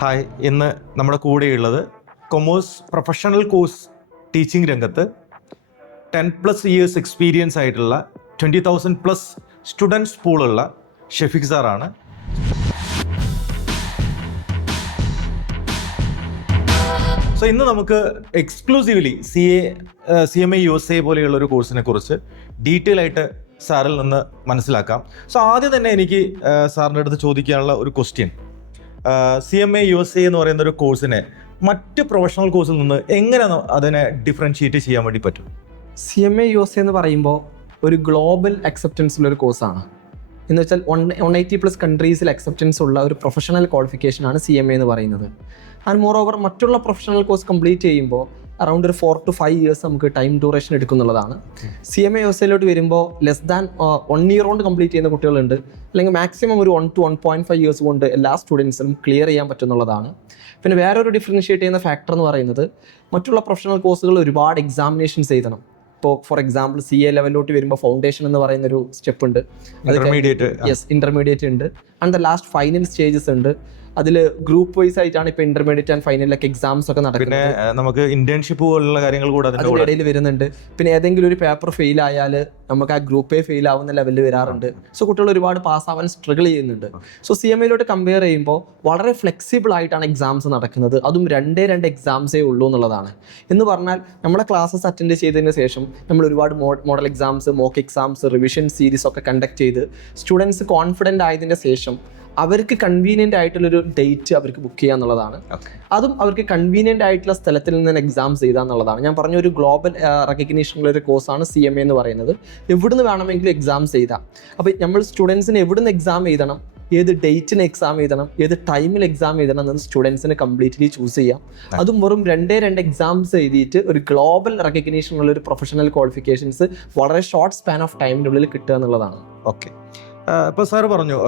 Hi, ഇന്ന് നമ്മുടെ കൂടെയുള്ളത് കൊമേഴ്സ് പ്രൊഫഷണൽ കോഴ്സ് ടീച്ചിങ് രംഗത്ത് 10+ ഇയേഴ്സ് എക്സ്പീരിയൻസ് ആയിട്ടുള്ള 20,000+ സ്റ്റുഡൻസ് പൂളുള്ള ഷെഫീഖ് സാറാണ്. സോ ഇന്ന് നമുക്ക് എക്സ്ക്ലൂസീവ്ലി CMA USA പോലെയുള്ള ഒരു കോഴ്സിനെ കുറിച്ച് ഡീറ്റെയിൽ ആയിട്ട് സാറിൽ നിന്ന് മനസ്സിലാക്കാം. സോ ആദ്യം തന്നെ എനിക്ക് സാറിൻ്റെ അടുത്ത് ചോദിക്കാനുള്ള ഒരു ക്വസ്റ്റ്യൻ, CMA USA എന്ന് പറയുന്ന ഒരു കോഴ്സിനെ മറ്റ് പ്രൊഫഷണൽ കോഴ്സിൽ നിന്ന് എങ്ങനെ അതിനെ ഡിഫറൻഷിയേറ്റ് ചെയ്യാൻ വേണ്ടി പറ്റും? CMA USA എന്ന് പറയുമ്പോൾ ഒരു ഗ്ലോബൽ അക്സെപ്റ്റൻസുള്ള ഒരു കോഴ്സാണ്. എന്ന് വെച്ചാൽ 180+ കൺട്രീസിൽ അക്സെപ്റ്റൻസ് ഉള്ള ഒരു പ്രൊഫഷണൽ ക്വാളിഫിക്കേഷനാണ് CMA എന്ന് പറയുന്നത്. ആൻഡ് മോർ ഓവർ മറ്റുള്ള പ്രൊഫഷണൽ കോഴ്സ് കംപ്ലീറ്റ് ചെയ്യുമ്പോൾ അറൗണ്ട് ഒരു 4 to 5 ഇയേഴ്സ് നമുക്ക് ടൈം ഡ്യൂറേഷൻ എടുക്കുന്നുള്ളതാണ്. CMA USAയിലോട്ട് വരുമ്പോൾ ലെസ് ദാൻ 1 ഇയർ കൊണ്ട് കംപ്ലീറ്റ് ചെയ്യുന്ന കുട്ടികളുണ്ട്, അല്ലെങ്കിൽ മാക്സിമം ഒരു 1 to 1.5 ഇയേഴ്സ് കൊണ്ട് എല്ലാ സ്റ്റുഡൻസിനും ക്ലിയർ ചെയ്യാൻ പറ്റുന്നുള്ളതാണ്. പിന്നെ വേറൊരു ഡിഫറൻഷിയേറ്റ് ചെയ്യുന്ന ഫാക്ടർ എന്ന് പറയുന്നത്, മറ്റുള്ള പ്രൊഫഷണൽ കോഴ്സുകൾ ഒരുപാട് എക്സാമിനേഷൻസ് എഴുതണം. ഇപ്പോൾ ഫോർ എക്സാമ്പിൾ CA ലെവലിലോട്ട് വരുമ്പോൾ ഫൗണ്ടേഷൻ എന്ന് പറയുന്നൊരു സ്റ്റെപ്പ് ഉണ്ട്, ഇന്റർമീഡിയറ്റ് ഉണ്ട്, and the last final stages ഉണ്ട്. അതിൽ ഗ്രൂപ്പ് വൈസ് ആയിട്ടാണ് ഇപ്പോൾ ഇന്റർമീഡിയറ്റ് ആൻഡ് ഫൈനലൊക്കെ എക്സാംസ് ഒക്കെ നടക്കുന്നത്. പിന്നെ നമുക്ക് ഇന്റേൺഷിപ്പ് പോലുള്ള കാര്യങ്ങൾ കൂടെ അതിൻ്റെ ഇടയിൽ വരുന്നുണ്ട്. പിന്നെ ഏതെങ്കിലും ഒരു പേപ്പർ ഫെയിൽ ആയാൽ നമുക്ക് ആ ഗ്രൂപ്പേ ഫെയിൽ ആവുന്ന ലെവലിൽ വരാറുണ്ട്. സോ കുട്ടികൾ ഒരുപാട് പാസ്സാവാൻ സ്ട്രഗിൾ ചെയ്യുന്നുണ്ട്. സോ CMAയിലോട്ട് കമ്പയർ ചെയ്യുമ്പോൾ വളരെ ഫ്ലെക്സിബിൾ ആയിട്ടാണ് എക്സാംസ് നടക്കുന്നത്. അതും 2 എക്സാംസേ ഉള്ളൂ എന്നുള്ളതാണ്. എന്ന് പറഞ്ഞാൽ നമ്മളെ ക്ലാസ്സസ് അറ്റൻഡ് ചെയ്തതിന് ശേഷം നമ്മൾ ഒരുപാട് model exams, mock exams, revision series ഒക്കെ കണ്ടക്ട് ചെയ്ത് സ്റ്റുഡൻസ് കോൺഫിഡൻ്റ് ആയതിൻ്റെ ശേഷം അവർക്ക് കൺവീനിയൻ്റ് ആയിട്ടുള്ളൊരു ഡേറ്റ് അവർക്ക് ബുക്ക് ചെയ്യുക എന്നുള്ളതാണ്. അതും അവർക്ക് കൺവീനിയൻ്റ് ആയിട്ടുള്ള സ്ഥലത്തിൽ നിന്ന് എക്സാംസ് ചെയ്യുക എന്നുള്ളതാണ്. ഞാൻ പറഞ്ഞ ഒരു ഗ്ലോബൽ റെക്കഗ്നീഷനുള്ള ഒരു കോഴ്സാണ് CMA എന്ന് പറയുന്നത്. എവിടുന്ന് വേണമെങ്കിലും എക്സാംസ് എഴുതാം. അപ്പോൾ നമ്മൾ സ്റ്റുഡൻസിന് എവിടുന്ന് എക്സാം എഴുതണം, ഏത് ഡേറ്റിന് എക്സാം എഴുതണം, ഏത് ടൈമിൽ എക്സാം എഴുതണം എന്ന് സ്റ്റുഡൻസിന് കംപ്ലീറ്റ്ലി ചൂസ് ചെയ്യാം. അതും വെറും 2 എക്സാംസ് എഴുതിയിട്ട് ഒരു ഗ്ലോബൽ റെക്കഗ്നീഷനുള്ള ഒരു പ്രൊഫഷണൽ ക്വാളിഫിക്കേഷൻസ് വളരെ ഷോർട്ട് സ്പാൻ ഓഫ് ടൈമിനുള്ളിൽ കിട്ടുക എന്നുള്ളതാണ്. ഓക്കെ, ഇപ്പോൾ സാറ് പറഞ്ഞു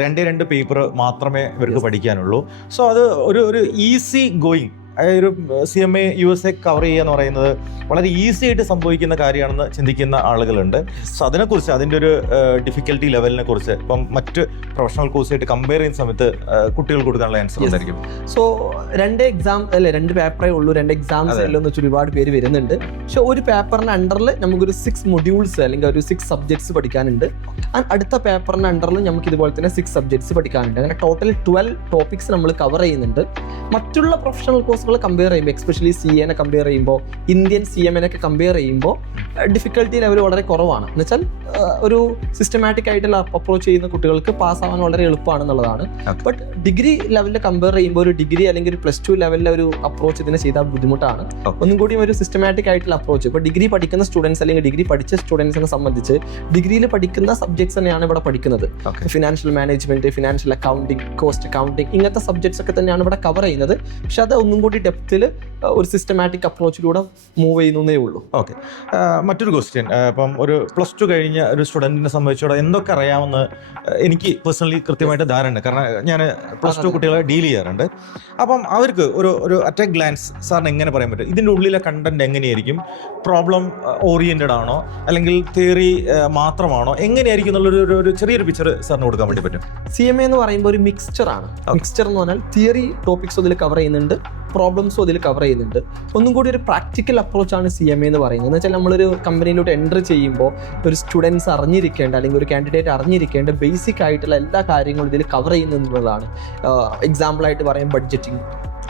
2 പേപ്പർ മാത്രമേ ഇവർക്ക് പഠിക്കാനുള്ളൂ. സോ അത് ഒരു ഈസി ഗോയിങ് ഒരു CMA USA കവർ ചെയ്യുക എന്ന് പറയുന്നത് വളരെ ഈസി ആയിട്ട് സംഭവിക്കുന്ന കാര്യമാണെന്ന് ചിന്തിക്കുന്ന ആളുകളുണ്ട്. സോ അതിനെക്കുറിച്ച്, അതിൻ്റെ ഒരു ഡിഫിക്കൽട്ടി ലെവലിനെ കുറിച്ച് ഇപ്പം മറ്റ് പ്രൊഫഷണൽ കോഴ്സായിട്ട് കമ്പയർ ചെയ്യുന്ന സമയത്ത് കുട്ടികൾ കൊടുക്കാനുള്ള ആൻസർ എന്തായിരിക്കും? സോ 2 എക്സാം അല്ലേ, 2 പേപ്പറേ ഉള്ളൂ, 2 എക്സാംസ് എല്ലാം വെച്ച് ഒരുപാട് പേര് വരുന്നുണ്ട്. പക്ഷെ ഒരു പേപ്പറിൻ്റെ അണ്ടറിൽ നമുക്കൊരു 6 മൊഡ്യൂൾസ് അല്ലെങ്കിൽ ഒരു 6 സബ്ജക്ട്സ് പഠിക്കാനുണ്ട്. ആൻഡ് അടുത്ത പേപ്പറിൻ്റെ അണ്ടറിൽ നമുക്ക് ഇതുപോലെ തന്നെ 6 സബ്ജക്ട്സ് പഠിക്കാനുണ്ട്. അങ്ങനെ ടോട്ടൽ 12 ടോപ്പിക്സ് നമ്മൾ കവർ ചെയ്യുന്നുണ്ട്. മറ്റുള്ള പ്രൊഫഷണൽ കോഴ്സുകൾ കമ്പയർ ചെയ്യുമ്പോൾ, എക്സ്പെഷ്യലി CAനെ കമ്പയർ ചെയ്യുമ്പോൾ, ഇന്ത്യൻ CMAനൊക്കെ കമ്പയർ ചെയ്യുമ്പോൾ ഡിഫിക്കൽട്ടി ലെവൽ വളരെ കുറവാണ്. എന്ന് വെച്ചാൽ ഒരു സിസ്റ്റമാറ്റിക് ആയിട്ടുള്ള അപ്രോച്ച് ചെയ്യുന്ന കുട്ടികൾക്ക് പാസ്സാവാൻ വളരെ എളുപ്പമാണെന്നുള്ളതാണ്. ബട്ട് ഡിഗ്രി ലെവലിൽ കമ്പയർ ചെയ്യുമ്പോൾ ഒരു ഡിഗ്രി അല്ലെങ്കിൽ ഒരു +2 ലെവലിലെ ഒരു അപ്രോച്ച് ഇതിനെ ചെയ്താൽ ബുദ്ധിമുട്ടാണ്. ഒന്നും കൂടി ഒരു സിസ്റ്റമാറ്റിക് ആയിട്ടുള്ള അപ്രോച്ച്. ഇപ്പോൾ ഡിഗ്രി പഠിക്കുന്ന സ്റ്റുഡൻസ് അല്ലെങ്കിൽ ഡിഗ്രി പഠിച്ച സ്റ്റുഡൻസിനെ സംബന്ധിച്ച് ഡിഗ്രിയിൽ പഠിക്കുന്ന സബ്ജക്ട്സ് തന്നെയാണ് ഇവിടെ പഠിക്കുന്നത്. Financial management, financial accounting, cost accounting, ഇങ്ങനത്തെ സബ്ജക്ട്സ് ഒക്കെ തന്നെയാണ് ഇവിടെ കവർ ചെയ്യുന്നത്. പക്ഷെ അത് ഒന്നും കൂടി ഡെപ്തിൽ ഒരു സിസ്റ്റമാറ്റിക് അപ്രോച്ചിലൂടെ മൂവ് ചെയ്യുന്നേ ഉള്ളൂ. ഓക്കെ, മറ്റൊരു ക്വസ്റ്റ്യൻ, ഇപ്പം ഒരു +2 കഴിഞ്ഞ ഒരു സ്റ്റുഡൻറ്റിനെ സംബന്ധിച്ചോടെ എന്തൊക്കെ അറിയാമെന്ന് എനിക്ക് പേഴ്സണലി കൃത്യമായിട്ട് ധാരണ, കാരണം ഞാൻ +2 കുട്ടികളെ ഡീൽ ചെയ്യാറുണ്ട്. അപ്പം അവർക്ക് ഒരു അറ്റ് എ ഗ്ലാൻസ് സാറിന് എങ്ങനെ പറയാൻ പറ്റും ഇതിൻ്റെ ഉള്ളിലെ കണ്ടന്റ് എങ്ങനെയായിരിക്കും? പ്രോബ്ലം ഓറിയൻറ്റഡ് ആണോ അല്ലെങ്കിൽ തിയറി മാത്രമാണോ, എങ്ങനെയായിരിക്കും എന്നുള്ളൊരു ചെറിയൊരു പിക്ചർ സാറിന് കൊടുക്കാൻ വേണ്ടി പറ്റും? CMA എന്ന് പറയുമ്പോൾ ഒരു മിക്സ്ചറാണ്. മിക്സ്ചർ എന്ന് പറഞ്ഞാൽ തിയറി ടോപ്പിക്സ് അതിൽ കവർ ചെയ്യുന്നുണ്ട്, പ്രോബ്ലംസും അതിൽ കവർ ചെയ്യുന്നുണ്ട്. ഒന്നും കൂടി ഒരു പ്രാക്ടിക്കൽ അപ്രോച്ചാണ് CMA എന്ന് പറയുന്നത്. എന്ന് വെച്ചാൽ നമ്മളൊരു കമ്പനിയിലോട്ട് എൻ്റർ ചെയ്യുമ്പോൾ ഒരു സ്റ്റുഡൻസ് അറിഞ്ഞിരിക്കേണ്ട അല്ലെങ്കിൽ ഒരു കാൻഡിഡേറ്റ് അറിഞ്ഞിരിക്കേണ്ട ബേസിക് ആയിട്ടുള്ള എല്ലാ കാര്യങ്ങളും ഇതിൽ കവർ ചെയ്യുന്നതാണ്. എക്സാമ്പിളായിട്ട് പറയാം ബഡ്ജറ്റിംഗ്,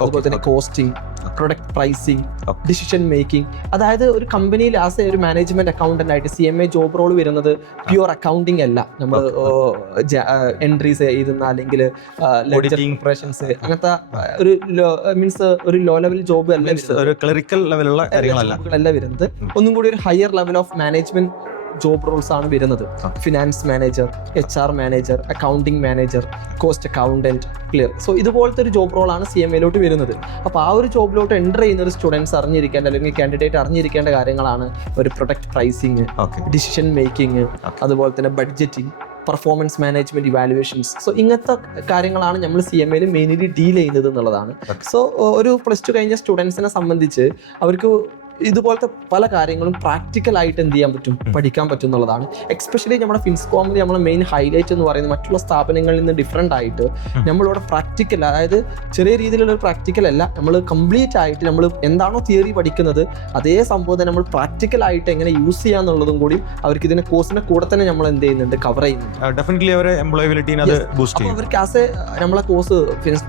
അതുപോലെ തന്നെ costing, product pricing, decision making. അതായത് ഒരു കമ്പനിയിൽ ആസ് ഒരു മാനേജ്മെന്റ് അക്കൗണ്ടന്റ് ആയിട്ട് CMA ജോബ് റോൾ വരുന്നത് പ്യുവർ അക്കൗണ്ടിങ് അല്ല. നമ്മൾ എൻട്രീസ് എഴുതുന്ന അല്ലെങ്കിൽ ഓപ്പറേഷൻസ് അങ്ങനത്തെ ഒരു മീൻസ് ഒരു ലോ ലെവൽ ജോബ് അല്ല, ഒരു ക്ലറിക്കൽ ലെവലുള്ള കാര്യങ്ങളല്ല വരുന്നത്. ഒന്നും കൂടി ഒരു higher level of management job Rolls ആണ് വരുന്നത്. Finance manager, HR manager, accounting manager, cost accountant, clear. So ഇതുപോലത്തെ ഒരു ജോബ് റോളാണ് CMAയിലോട്ട് വരുന്നത്. അപ്പോൾ ആ ഒരു ജോബിലോട്ട് എൻ്റർ ചെയ്യുന്ന ഒരു സ്റ്റുഡൻസ് അറിഞ്ഞിരിക്കേണ്ട അല്ലെങ്കിൽ കാൻഡിഡേറ്റ് അറിഞ്ഞിരിക്കേണ്ട കാര്യങ്ങളാണ് ഒരു പ്രൊഡക്റ്റ് പ്രൈസിങ്, ഡിസിഷൻ മേക്കിംഗ്, അതുപോലെ തന്നെ budgeting, performance management, evaluations. So ഇങ്ങനത്തെ കാര്യങ്ങളാണ് നമ്മൾ CMAയിൽ മെയിൻലി ഡീൽ ചെയ്യുന്നത് എന്നുള്ളതാണ്. സോ ഒരു +2 കഴിഞ്ഞ സ്റ്റുഡൻസിനെ സംബന്ധിച്ച് അവർക്ക് ഇതുപോലത്തെ പല കാര്യങ്ങളും പ്രാക്ടിക്കൽ ആയിട്ട് എന്ത് ചെയ്യാൻ പറ്റും, പഠിക്കാൻ പറ്റും എന്നുള്ളതാണ്. എക്സ്പെഷ്യലി നമ്മുടെ ഫിൻസ്കോമിൽ നമ്മുടെ മെയിൻ ഹൈലൈറ്റ് എന്ന് പറയുന്നത് മറ്റുള്ള സ്ഥാപനങ്ങളിൽ നിന്ന് ഡിഫറെൻ്റ് ആയിട്ട് നമ്മളിവിടെ പ്രാക്ടിക്കൽ, അതായത് ചെറിയ രീതിയിലുള്ള ഒരു പ്രാക്ടിക്കൽ അല്ല, നമ്മൾ കംപ്ലീറ്റ് ആയിട്ട് നമ്മൾ എന്താണോ തിയറി പഠിക്കുന്നത് അതേ സംഭവം നമ്മൾ പ്രാക്ടിക്കൽ ആയിട്ട് എങ്ങനെ യൂസ് ചെയ്യാന്നുള്ളതും കൂടി അവർക്ക് ഇതിന്റെ കോഴ്സിന്റെ കൂടെ തന്നെ നമ്മൾ എന്ത് ചെയ്യുന്നുണ്ട്, കവർ ചെയ്യുന്നുണ്ട്. ഡെഫിനറ്റ്ലി അവരെ എംപ്ലോയബിലിറ്റിനെ അത് ബൂസ്റ്റ് അപ്പോൾ ചെയ്യും. അവർക്ക് ആസ് എ നമ്മളെ കോഴ്സ്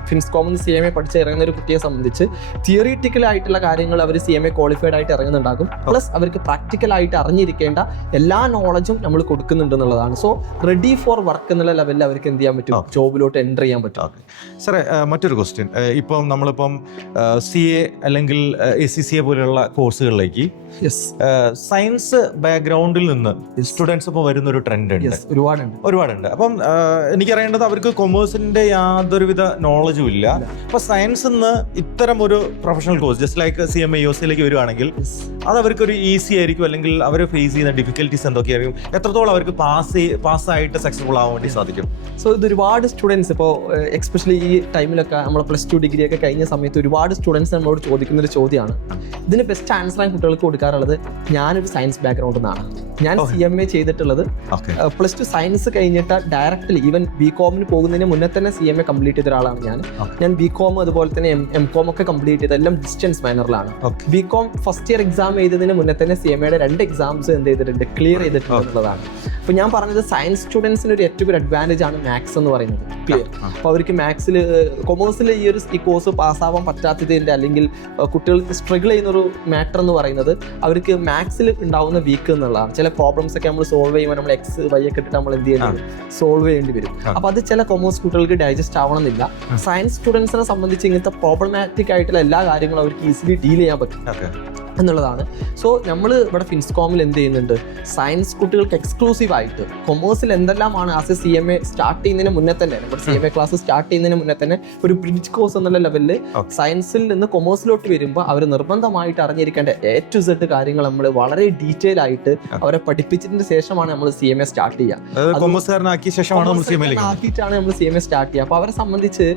ഫിൻസ്കോമിൽ CMA പഠിച്ച് ഇറങ്ങുന്ന ഒരു കുട്ടിയെ സംബന്ധിച്ച് തിയറിറ്റിക്കൽ ആയിട്ടുള്ള കാര്യങ്ങൾ അവർ CMA ക്വാളിഫൈഡ് ആയിട്ട് ഇറങ്ങുന്നുണ്ടാകും. പ്ലസ് അവർക്ക് പ്രാക്ടിക്കൽ ആയിട്ട് അറിഞ്ഞിരിക്കേണ്ട എല്ലാ നോളജും നമ്മൾ കൊടുക്കുന്നുണ്ട് എന്നുള്ളതാണ്. സോ റെഡി ഫോർ വർക്ക് എന്നുള്ള ലെവലിൽ അവർക്ക് എന്ത് ചെയ്യാൻ പറ്റും, ജോബിലോട്ട് എൻ്റർ ചെയ്യാൻ പറ്റും. സാറേ, മറ്റൊരു ക്വസ്റ്റ്യൻ. ഇപ്പം നമ്മളിപ്പം CA അല്ലെങ്കിൽ ACCA പോലെയുള്ള കോഴ്സുകളിലേക്ക് സയൻസ് ബാക്ക്ഗ്രൗണ്ടിൽ നിന്ന് സ്റ്റുഡൻസ് ഇപ്പോൾ വരുന്ന ഒരു ട്രെൻഡ് ഉണ്ട്, ഒരുപാടുണ്ട്. അപ്പം എനിക്കറിയേണ്ടത് അവർക്ക് കൊമേഴ്സിന്റെ യാതൊരുവിധ നോളജും ഇല്ല. അപ്പൊ സയൻസ് നിന്ന് ഇത്തരം ഒരു professional course just like CMA USC വരുവാണെങ്കിൽ അത് അവർക്ക് ഒരു ഈസി ആയിരിക്കും, അല്ലെങ്കിൽ അവർ ഫേസ് ചെയ്യുന്ന ഡിഫിക്കൽട്ടീസ് എന്തൊക്കെയായിരിക്കും, എത്രത്തോളം അവർക്ക് പാസ്സായിട്ട് സക്സസ്ഫുൾ ആവാൻ വേണ്ടി സാധിക്കും? സോ ഇത് ഒരുപാട് സ്റ്റുഡൻസ് ഇപ്പോൾ എക്സ്പെഷ്യലി ഈ ടൈമിലൊക്കെ നമ്മൾ +2 ഡിഗ്രി ഒക്കെ കഴിഞ്ഞ സമയത്ത് ഒരുപാട് സ്റ്റുഡൻസ് നമ്മളോട് ചോദിക്കുന്ന ഒരു ചോദ്യമാണ്. ഇതിന് ബെസ്റ്റ് ആൻസർ ആണ് കുട്ടികൾക്ക് കൊടുക്കാറുള്ളത്, ഞാനൊരു സയൻസ് ബാക്ക്ഗ്രൗണ്ട് നിന്നാണ്, ഞാൻ CMA ചെയ്തിട്ടുള്ളത് +2 സയൻസ് കഴിഞ്ഞിട്ട് ഡയറക്റ്റ്ലി ഈവൻ BCom പോകുന്നതിന് മുന്നേ തന്നെ CMA കംപ്ലീറ്റ് ചെയ്ത ഒരാളാണ് ഞാൻ BCom അതുപോലെ തന്നെ MCom ഒക്കെ കംപ്ലീറ്റ് ചെയ്ത് എല്ലാം ഡിസ്റ്റൻസ് മാനറിലാണ്. BCom ഫസ്റ്റ് ഇയർ എക്സാം ചെയ്തതിന് മുന്നേ തന്നെ CMAയുടെ 2 എക്സാംസ് എന്ത് ചെയ്തിട്ടുണ്ട്, ക്ലിയർ ചെയ്തിട്ടുള്ളതാണ്. അപ്പോൾ ഞാൻ പറഞ്ഞത് സയൻസ് സ്റ്റുഡൻസിന് ഒരു ഏറ്റവും ഒരു അഡ്വാൻറ്റേജ് ആണ് മാത്സ് എന്ന് പറയുന്നത്, ക്ലിയർ. അപ്പോൾ അവർക്ക് മാത്സിൽ കൊമേഴ്സിൽ ഈ കോഴ്സ് പാസ്സാവാൻ പറ്റാത്തതിൻ്റെ അല്ലെങ്കിൽ കുട്ടികൾക്ക് സ്ട്രഗിൾ ചെയ്യുന്നൊരു മാറ്റർ എന്ന് പറയുന്നത് അവർക്ക് മാത്സിൽ ഉണ്ടാവുന്ന വീക്ക് എന്നുള്ളതാണ്. ചില പ്രോബ്ലംസ് ഒക്കെ നമ്മൾ സോൾവ് ചെയ്യുമ്പോൾ നമ്മൾ X, Y ഒക്കെ ഇട്ടിട്ട് നമ്മൾ എന്ത് ചെയ്യേണ്ടി സോൾവ് ചെയ്യേണ്ടി വരും. അപ്പോൾ അത് ചില കൊമേഴ്സ് കുട്ടികൾക്ക് ഡൈജസ്റ്റ് ആവണമെന്നില്ല. സയൻസ് സ്റ്റുഡൻസിനെ സംബന്ധിച്ച് ഇങ്ങനത്തെ പ്രോബ്ലമാറ്റിക് ആയിട്ടുള്ള എല്ലാ കാര്യങ്ങളും അവർക്ക് ഈസിലി ഡീൽ ചെയ്യാൻ പറ്റും എന്നുള്ളതാണ്. സോ നമ്മൾ ഇവിടെ ഫിൻസ്കോമിൽ എന്ത് ചെയ്യുന്നുണ്ട്, സയൻസ് കുട്ടികൾക്ക് എക്സ്ക്ലൂസീവ് ആയിട്ട് കൊമേഴ്സിൽ എന്തെല്ലാമാണ് ആസ് എ CMA സ്റ്റാർട്ട് ചെയ്യുന്നതിന് മുന്നേ തന്നെ, നമ്മുടെ CMA ക്ലാസ് സ്റ്റാർട്ട് ചെയ്യുന്നതിന് മുന്നേ തന്നെ ഒരു ബ്രിഡ്ജ് കോഴ്സ് എന്നുള്ള ലെവലിൽ സയൻസിൽ നിന്ന് കൊമേഴ്സിലോട്ട് വരുമ്പോൾ അവർ നിർബന്ധമായിട്ട് അറിഞ്ഞിരിക്കേണ്ട A to Z കാര്യങ്ങൾ നമ്മൾ വളരെ ഡീറ്റെയിൽ ആയിട്ട് അവരെ പഠിപ്പിച്ചതിന് ശേഷമാണ് നമ്മൾ CMA സ്റ്റാർട്ട് ആക്കിയിട്ടാണ് നമ്മൾ CMA സ്റ്റാർട്ട് ചെയ്യുക. അപ്പോൾ അവരെ സംബന്ധിച്ച്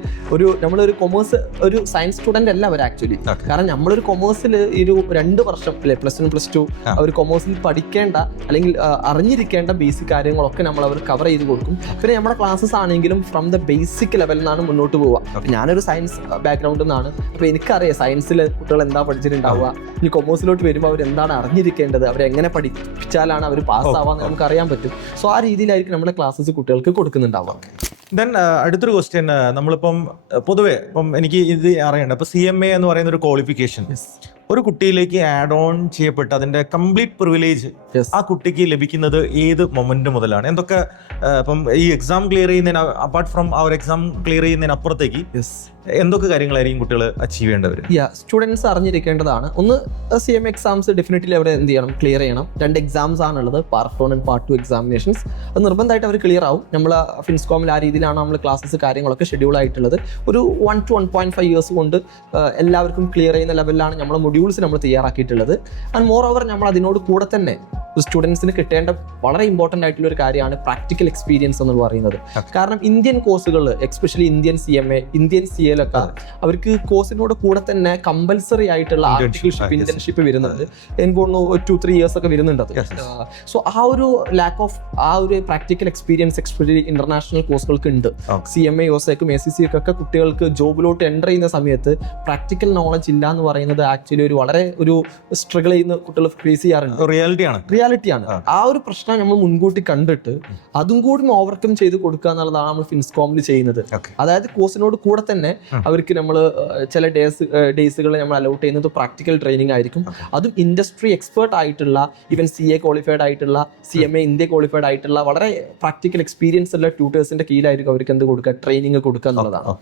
നമ്മളൊരു കൊമേഴ്സ് ഒരു സയൻസ് സ്റ്റുഡന്റ് അല്ല അവർ ആക്ച്വലി. കാരണം നമ്മളൊരു കൊമേഴ്സിൽ ഒരു 2 വർഷം അല്ലെ +1 +2 അവർ കൊമേഴ്സിൽ പഠിക്കേണ്ട അല്ലെങ്കിൽ അറിഞ്ഞിരിക്കേണ്ട ബേസിക് കാര്യങ്ങളൊക്കെ നമ്മൾ അവർ കവർ ചെയ്ത് കൊടുക്കും. പിന്നെ നമ്മുടെ ക്ലാസ്സസ് ആണെങ്കിലും ഫ്രം ദ ബേസിക് ലെവലിൽ നിന്നാണ് മുന്നോട്ട് പോവുക. ഞാനൊരു സയൻസ് ബാക്ക്ഗ്രൗണ്ടിൽ നിന്നാണ്, അപ്പോൾ എനിക്കറിയാം സയൻസിൽ കുട്ടികൾ എന്താ പഠിച്ചിട്ടുണ്ടാവുക, ഇനി കൊമേഴ്സിലോട്ട് വരുമ്പോൾ അവർ എന്താണ് അറിഞ്ഞിരിക്കേണ്ടത്, അവരെങ്ങനെ പഠിപ്പിച്ചാലാണ് അവർ പാസ്സാവാന്ന് നമുക്ക് അറിയാൻ പറ്റും. സോ ആ രീതിയിലായിരിക്കും നമ്മുടെ ക്ലാസ്സസ് കുട്ടികൾക്ക് കൊടുക്കുന്നുണ്ടാവുക. ദെൻ അടുത്തൊരു ക്വസ്റ്റ്യൻ, നമ്മളിപ്പം പൊതുവെ ഇപ്പം എനിക്ക് ഇത് അറിയണ്ട, ഇപ്പം CMA എന്ന് പറയുന്ന ഒരു ക്വാളിഫിക്കേഷൻ ഒരു കുട്ടിയിലേക്ക് ആഡ് ഓൺ ചെയ്യപ്പെട്ട് അതിന്റെ കംപ്ലീറ്റ് പ്രിവിലേജ് ആ കുട്ടിക്ക് ലഭിക്കുന്നത് ഏത് മൊമെന്റ് മുതലാണ്? എന്തൊക്കെ ഇപ്പം ഈ എക്സാം ക്ലിയർ ചെയ്യുന്നതിന് അപ്പാർട്ട് ഫ്രം ആ ഒരു എക്സാം ക്ലിയർ ചെയ്യുന്നതിന് അപ്പുറത്തേക്ക് എന്തൊക്കെ കാര്യങ്ങളായിരിക്കും കുട്ടികൾ അച്ചീവ് ചെയ്യേണ്ടവർ? സ്റ്റുഡൻസ് അറിഞ്ഞിരിക്കേണ്ടതാണ്. ഒന്ന്, CMA എക്സാംസ് ഡെഫിനറ്റ്ലി അവർ എന്ത് ചെയ്യണം, ക്ലിയർ ചെയ്യണം. 2 എക്സാംസ് ആണുള്ളത്, പാർട്ട് 1 ആൻഡ് പാർട്ട് 2 എക്സാമിനേഷൻസ്. അത് നിർബന്ധമായിട്ട് അവർ ക്ലിയർ ആവും. നമ്മൾ ഫിൻസ്കോമിൽ ആ രീതിയിലാണ് നമ്മൾ ക്ലാസ്സസ് കാര്യങ്ങളൊക്കെ ഷെഡ്യൂൾ ആയിട്ടുള്ളത്. ഒരു 1 to 1.5 ഇയേഴ്സ് കൊണ്ട് എല്ലാവർക്കും ക്ലിയർ ചെയ്യുന്ന ലെവലിലാണ് നമ്മൾ മൊഡ്യൂൾസ് നമ്മൾ തയ്യാറാക്കിയിട്ടുള്ളത്. ആൻഡ് മോർ ഓവർ നമ്മൾ അതിനോട് കൂടെ തന്നെ സ്റ്റുഡൻസിന് കിട്ടേണ്ട വളരെ ഇമ്പോർട്ടൻ്റ് ആയിട്ടുള്ള ഒരു കാര്യമാണ് പ്രാക്ടിക്കൽ എക്സ്പീരിയൻസ് എന്ന് പറയുന്നത്. കാരണം ഇന്ത്യൻ കോഴ്സുകൾ എക്സ്പെഷ്യലി ഇന്ത്യൻ CMA, ഇന്ത്യൻ CA-ലൊക്കെ അവർക്ക് കോഴ്സിനോട് കൂടെ തന്നെ കമ്പൽസറി ആയിട്ടുള്ള ആർട്ടിക്കിൾഷിപ്പ്, ഇന്റേൺഷിപ്പ് വരുന്നുണ്ട്. എനിക്ക് തോന്നുന്നു 2-3 ഇയേഴ്സ് ഒക്കെ വരുന്നുണ്ട്. സോ ആ ഒരു ലാക്ക് ഓഫ് ആ ഒരു പ്രാക്ടിക്കൽ എക്സ്പീരിയൻസ് എക്സ്പെഷ്യലി ഇന്റർനാഷണൽ കോഴ്സുകൾക്ക് ഉണ്ട്. CMA, USC, ACCA ഒക്കെ കുട്ടികൾക്ക് ജോബിലോട്ട് എൻ്റർ ചെയ്യുന്ന സമയത്ത് പ്രാക്ടിക്കൽ നോളജ് ഇല്ല എന്ന് പറയുന്നത് ആക്ച്വലി ഒരു വളരെ ഒരു സ്ട്രഗിൾ ചെയ്യുന്ന കുട്ടികൾ ഫേസ് ചെയ്യാറുണ്ട്. റിയാലിറ്റിയാണ്. ആ ഒരു പ്രശ്നം നമ്മൾ മുൻകൂട്ടി കണ്ടിട്ട് അതും കൂടി ഓവർകം ചെയ്ത് കൊടുക്കുക എന്നുള്ളതാണ് നമ്മൾ ഫിൻസ്കോമിൽ ചെയ്യുന്നത്. അതായത് കോഴ്സിനോട് കൂടെ തന്നെ അവർക്ക് നമ്മൾ ചില ഡേയ്സുകൾ നമ്മൾ അലൗട്ട് ചെയ്യുന്നത് പ്രാക്ടിക്കൽ ട്രെയിനിങ് ആയിരിക്കും. അതും ഇൻഡസ്ട്രി എക്സ്പേർട്ട് ആയിട്ടുള്ള, ഈവൻ CA ക്വാളിഫൈഡ് ആയിട്ടുള്ള, CMA ഇന്ത്യ ക്വാളിഫൈഡ് ആയിട്ടുള്ള വളരെ പ്രാക്ടിക്കൽ എക്സ്പീരിയൻസ് ഉള്ള ട്യൂട്ടേഴ്സിന്റെ കീഴിലായിരിക്കും അവർക്ക് എന്ത് കൊടുക്കുക, ട്രെയിനിങ് കൊടുക്കുക എന്നുള്ളതാണ്.